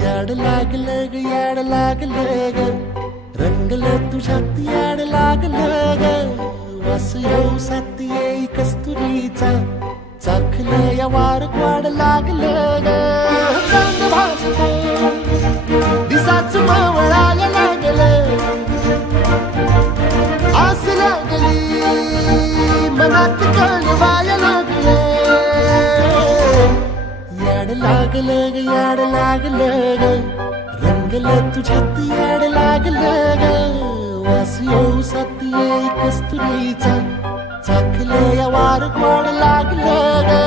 याड लागलं ग याड लागलं ग रंगलं तुझ्यात याड लागलं ग वास येऊ साथ येई कस्तुरीचा चाखलं या वार वाड लागलं ग चांग भासतो दिसाच मावळायला लागलं आस लागली मनात कळवायला लागलं याड लागलं ग याड लागलं ग रंगलं तुझ्यात याड लागलं ग वास येऊ साथ येई कस्तुरीचा चाखलं या वार गोड लागलं ग